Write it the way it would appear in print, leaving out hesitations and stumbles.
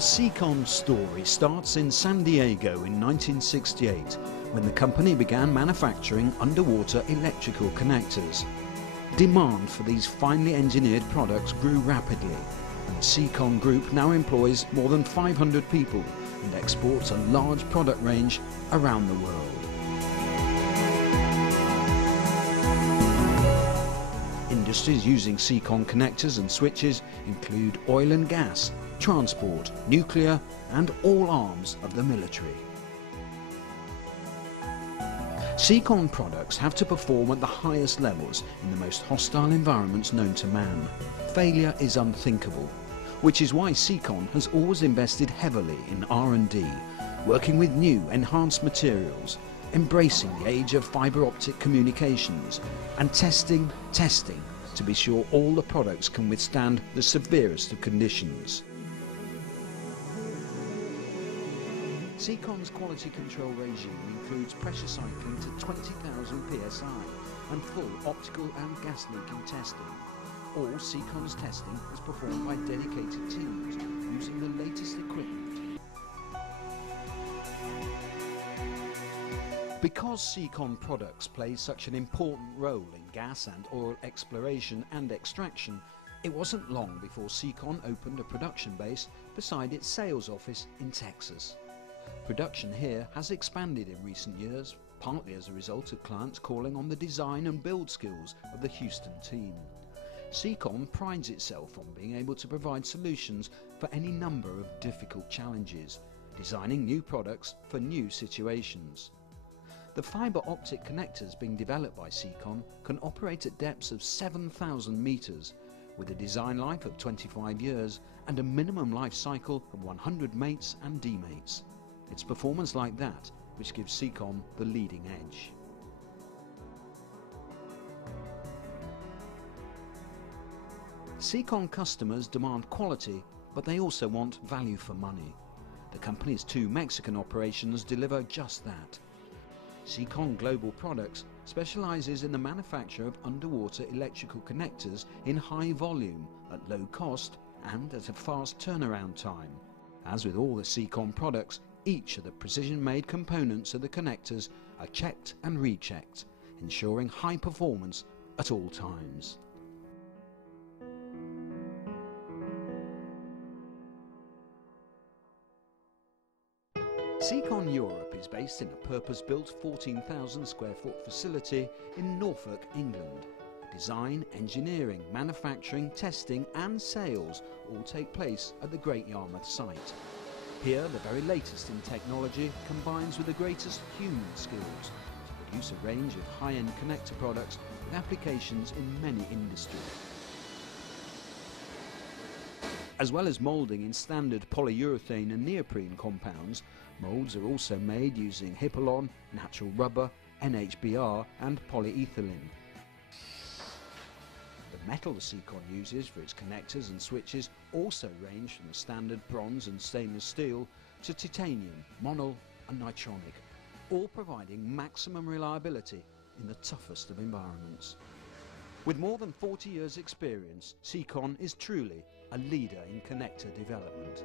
The SEACON story starts in San Diego in 1968, when the company began manufacturing underwater electrical connectors. Demand for these finely engineered products grew rapidly, and the SEACON group now employs more than 500 people and exports a large product range around the world. Industries using SEACON connectors and switches include oil and gas, transport, nuclear, and all arms of the military. SEACON products have to perform at the highest levels in the most hostile environments known to man. Failure is unthinkable, which is why SEACON has always invested heavily in R&D, working with new, enhanced materials, embracing the age of fibre optic communications, and testing to be sure all the products can withstand the severest of conditions. SEACON's quality control regime includes pressure cycling to 20,000 psi and full optical and gas leaking testing. All SEACON's testing is performed by dedicated teams using the latest equipment. Because SEACON products play such an important role in gas and oil exploration and extraction, it wasn't long before SEACON opened a production base beside its sales office in Texas. Production here has expanded in recent years, partly as a result of clients calling on the design and build skills of the Houston team. SEACON prides itself on being able to provide solutions for any number of difficult challenges, designing new products for new situations. The fibre optic connectors being developed by SEACON can operate at depths of 7,000 metres, with a design life of 25 years and a minimum life cycle of 100 mates and demates. It's performance like that which gives SEACON the leading edge. SEACON customers demand quality, but they also want value for money. The company's two Mexican operations deliver just that. SEACON Global Products specializes in the manufacture of underwater electrical connectors in high volume, at low cost, and at a fast turnaround time. As with all the SEACON products, each of the precision-made components of the connectors are checked and rechecked, ensuring high performance at all times. SEACON Europe is based in a purpose-built 14,000 square foot facility in Norfolk, England. Design, engineering, manufacturing, testing and sales all take place at the Great Yarmouth site. Here, the very latest in technology combines with the greatest human skills to produce a range of high-end connector products with applications in many industries. As well as moulding in standard polyurethane and neoprene compounds, moulds are also made using Hypalon, natural rubber, NHBr and polyethylene. The metal the SEACON uses for its connectors and switches also range from the standard bronze and stainless steel to titanium, monel and nitronic, all providing maximum reliability in the toughest of environments. With more than 40 years' experience, SEACON is truly a leader in connector development.